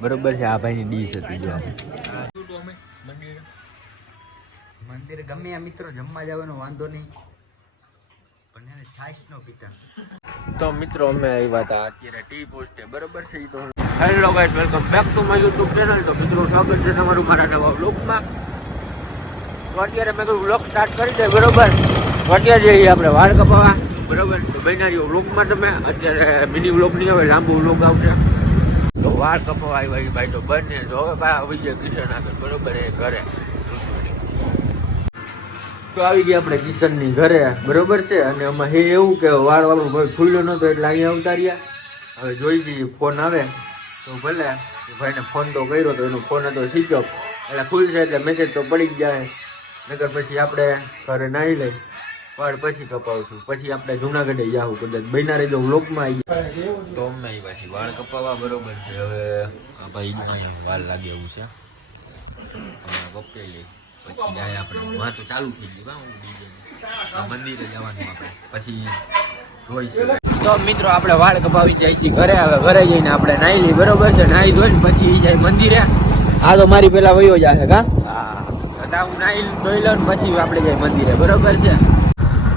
બરોબર છે આ ભાઈની ડીશ હતી જો મંદિર ગમે આ મિત્રો જમવા જવાનો વાંધો નહીં પણ એને છાશ નો પીતા. તો મિત્રો અમે આવ્યા હતા અત્યારે ટી પોસ્ટે. બરોબર છે ઈ તો hello guys welcome back to my YouTube channel તો મિત્રો સ્વાગત છે તમારું મારા નવા વ્લોગમાં તો અત્યારે મેં કહ્યું વ્લોગ સ્ટાર્ટ કરી દે બરોબર? તો અત્યારે જઈએ આપણે વાળ કપાવા બરોબર? તો બહેનારીઓ વ્લોગમાં તમે. અત્યારે મિની વ્લોગ નહીં આવે લાંબુ વ્લોગ આવશે. તો વાળ કપાવા આવ્યા એ ભાઈ તો બંને તો હવે ભાઈ આવી જાય કિશન આગળ બરોબર એ ઘરે. તો આવી ગયા આપણે કિશનની ઘરે, બરોબર છે? અને આમાં હે એવું કે વાળ વાળું ભાઈ ખુલ્લો નતો એટલે અહીંયા આવતા રહ્યા. હવે જોઈ જઈએ ફોન આવે. તો ભલે ભાઈને ફોન તો કર્યો તો એનો ફોન હતો સ્વિચ ઓફ એટલે ખુલશે એટલે મેસેજ તો પડી જ જાય. નગર પછી આપણે ઘરે નાહી લઈ વાળ પછી કપાવશું. પછી આપણે જુનાગઢે જાવું કદાચ. બન્યા રહેજો લોકમાં આવી તો અમને આવી પાછી વાળ કપાવવા બરોબર છે. હવે ભાઈ વાળ લાગે એવું છે. કપાઈ લઈ પછી જાય આપણે વાં તો ચાલુ થઈ ગયું. હું આ મંદિરે જવાનું આપણે. પછી જોઈશું. તો મિત્રો આપણે વાળ કપાવી જાય છીએ ઘરે. હવે ઘરે જઈને આપણે નાહી લઈ બરોબર છે? નાહી ધોઈને પછી જાય મંદિરે. આ તો મારી પેલા વયો જશે કા? હા. હું નાહી ધોઈ લઉં પછી આપણે જાય મંદિરે. બરોબર છે?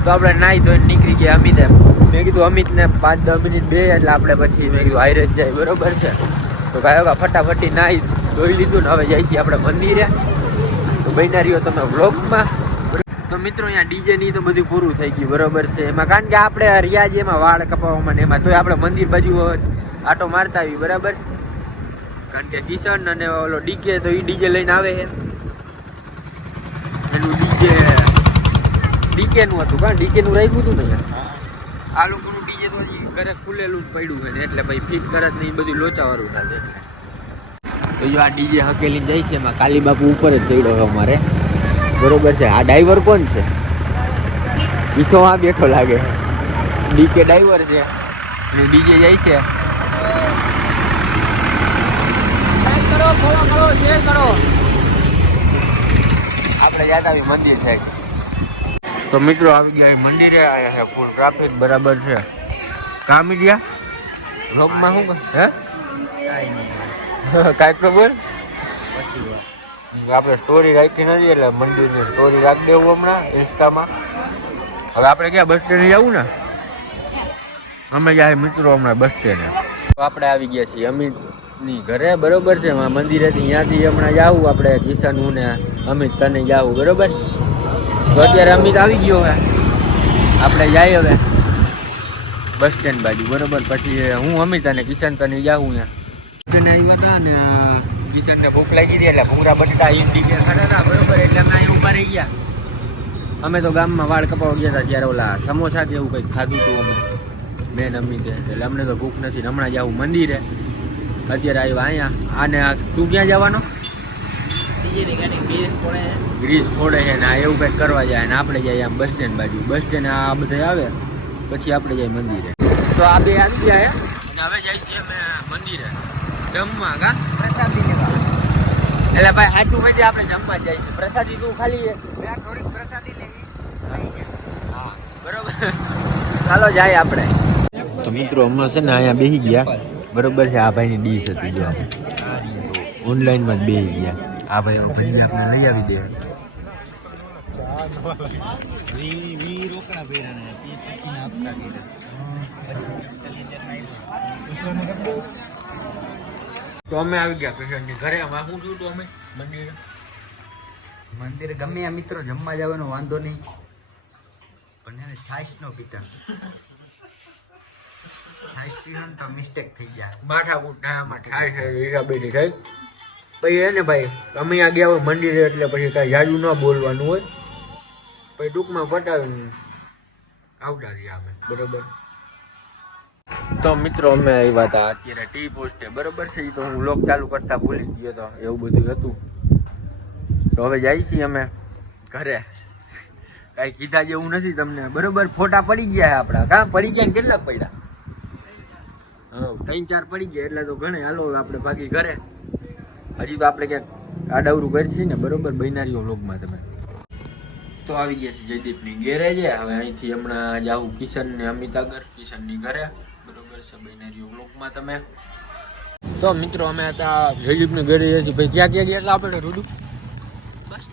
તો આપણે નાહી ધોઈને નીકળી ગયા અમિતે મેં કીધું, અમિતને પાંચ દસ મિનિટ બે એટલે આપણે પછી, મેં કીધું જ જાય, બરોબર છે. તો ભાઈ હવે ફટાફટી નાહી ધોઈ લીધું ને હવે જાય છીએ આપણે મંદિરે. તો રહ્યો તમે વ્લોગમાં. તો મિત્રો, અહીંયા ડીજે ની તો બધું પૂરું થઈ ગયું, બરોબર છે. એમાં કારણ કે આપણે રિયાજ એમાં વાળ કપાવવામાં ને એમાં તોય આપણે મંદિર બાજુ આટો મારતા આવી બરાબર? કારણ કે કિશન અને ઓલો ડીકે તો એ ડીજે લઈને આવે એનું ડીજે ડીકે નું હતું કારણ ડીકે નું રાખ્યું હતું ને આ લોકોનું ડીજે તો હજી ઘરે ખુલેલું જ પડ્યું છે ને એટલે ભાઈ ફિટ કરે ને એ બધું લોચાવાળું થાય એટલે. તો જો આ ડીજે હકેલી જાય છે એમાં કાલી બાપુ ઉપર જ ચડ્યો છે અમારે. બરોબર છે આ ડ્રાઈવર કોણ છે? પીછો આ બેઠો લાગે ડીકે ડ્રાઈવર છે અને ડીજે જાય છે. આપણે યાદ આવી મંદિર છે તો મિત્રો આવી ગયા મંદિરે આવ્યા છે ફૂલ ટ્રાફિક બરાબર છે. કામી ગયા રોગમાં શું હે? કાંઈક તો બોલ આપણે સ્ટોરી રાખી નથી, એટલે મંદિરની સ્ટોરી રાખી દેવું હમણાં ઇન્સ્ટામાં હવે આપણે ક્યાં બસ સ્ટેન્ડ જવું ને? અમે જાય મિત્રો હમણાં બસ સ્ટેન્ડ આપણે આવી ગયા છીએ અમિતની ઘરે, બરોબર છે? મંદિરેથી ત્યાંથી હમણાં જાવું આપણે કિશન હું ને અમિત તને જાવું, બરોબર? તો અત્યારે અમિત આવી ગયો હવે. આપણે જાય હવે. બસ સ્ટેન્ડ બાજુ બરોબર. પછી હું અમિત અને કિશન તને જાઉં ત્યાં આવ્યા હતા ને કિશનને ભૂખ લાગી હતી એટલે ભૂંગરા બટેટા ઈંડી ડીકે ખાતા હતા બરોબર. એટલે અમે અહીં ઊભા રહી ગયા. અમે તો ગામમાં વાળ કપાવા ગયા હતા ત્યારે ઓલા સમોસા કે એવું કંઈક ખાધું હતું અમે મેન અમિતે એટલે અમને તો ભૂખ નથી ને હમણાં જવું મંદિરે. અત્યારે આવ્યા અહીંયા. આને આ તું ક્યાં જવાનો? ગ્રીસ ફોડે છે ને આ એવું કંઈક કરવા જાય ને આપણે જઈએ આમ બસ સ્ટેન્ડ બાજુ. બસ સ્ટેન્ડ આ બધા આવે પછી આપણે જઈએ મંદિરે. તો આ બે આવી ગયા અને હવે જાય છીએ અમે મંદિરે. જમવા કા? પ્રસાદી લેવા. એટલે ભાઈ આટલું પછી આપણે જમવા જાય છે પ્રસાદી તું ખાલી થોડીક પ્રસાદી લેવી. હા. બરોબર. ચાલો જાય આપણે. તો મિત્રો હમણાં છે ને અહીંયા બેસી ગયા. બરોબર છે આ ભાઈની ડીશ હતી જો. ઓનલાઈનમાં જ બેસી ગયા. આ ભાઈ ભજીયા આપણે લઈ આવી દે. તો અમે આવી ગયા કિશનની ઘરે. અમે શું જોયું હતું અમે? મંદિર? મંદિર ગમે આ મિત્રો જમવા જવાનો વાંધો નહીં. પણ એને છાશ નો પીતા. છાશ પીવો તો મિસ્ટેક થઈ ગયા. માથાકૂટ થાય આમાં થાય છે હીરાબેરી થાય પછી એને ભાઈ, અમે આ ગયા હોય મંદિરે એટલે પછી કાંઈ જાજુ ન બોલવાનું હોય. પછી ટૂંકમાં પટાવીને આવતા રહ્યા અમે, બરોબર? તો મિત્રો, અમે આવ્યા હતા અત્યારે ટી પોસ્ટે બરોબર છે એ તો હું લોક ચાલુ કરતા ભૂલી ગયો તો એવું બધું હતું. તો હવે જાય છીએ અમે ઘરે. કાંઈ કીધા જેવું નથી તમને. બરોબર, ફોટા પડી ગયા આપણા. કાં? પડી ગયા કેટલા પડ્યા હા ત્રણ ચાર પડી ગયા, એટલે તો ઘણે હાલો આપણે બાકી ઘરે. હજી તો આપણે ક્યાંક આડાવરું કરીશું ને બરોબર? બૈનારીઓ વ્લોગમાં તમે. તો આવી ગયા છે જયદીપની ગેરેજે. હવે અહીંથી હમણાં જાવું કિશન ને અમિતાગર કિશનની ઘરે. બરોબર છે બૈનારીઓ વ્લોગમાં તમે. તો મિત્રો અમે હતા જયદીપની ઘરે છીએ. ભાઈ ક્યાં ક્યાં ગયા હતા આપણે રૂડુ? બસ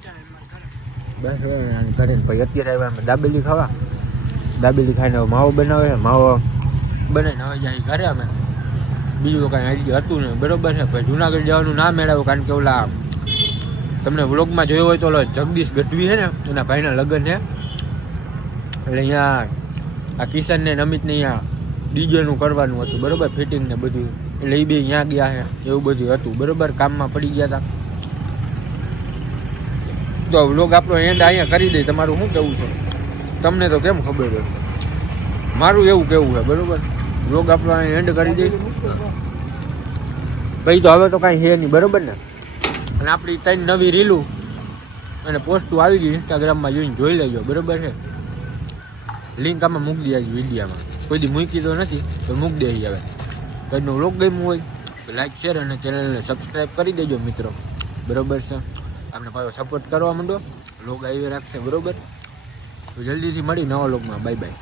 કરીને પછી અત્યારે આવ્યા અમે દાબેલી ખાવા. દાબેલી ખાઈને માવો બનાવે માવો બનાવીને હવે જાય ઘરે અમે. બીજું કાંઈ આઈડિયા હતું ને બરોબર છે, પણ જુનાગઢ જવાનું ના મેળવ્યું કારણ કે ઓલા તમને વ્લોગમાં જોયો હોય તો ઓલો જગદીશ ગઢવી છે ને, એના ભાઈના લગ્ન છે. એટલે અહીંયા આ કિશન ને નમિત અહીંયા ડીજેનું કરવાનું હતું. બરોબર ફિટિંગ ને બધું. એટલે એ બે અહીંયા ગયા છે, એવું બધું હતું. બરોબર, કામમાં પડી ગયા હતા તો વ્લોગ આપણો એન્ડ અહીંયા કરી દઈએ તમારું શું કેવું છે? તમને તો કેમ ખબર હોય? મારું એવું કેવું છે, બરોબર? વ્લોગ આપણો એન્ડ કરી દઈશ ભાઈ તો હવે તો કાંઈ છે નહીં, બરોબર ને? અને આપણી ત્રણ નવી રીલું અને પોસ્ટું આવી ગઈ ઇન્સ્ટાગ્રામમાં જોઈને જોઈ લેજો, બરોબર છે? લિંક આમાં મૂકી દે વિડીયામાં. કોઈ દી મૂકી તો નથી, તો મૂકી દે હવે. તો આજનો વ્લોગ ગમ્યું હોય, તો લાઈક શેર અને ચેનલને સબસ્ક્રાઈબ કરી દેજો મિત્રો. બરોબર છે? આપણે પાછો સપોર્ટ કરવા માંડો. લોગ આવી રાખશે, બરાબર? તો જલ્દીથી મળી નવા લોગમાં બાય બાય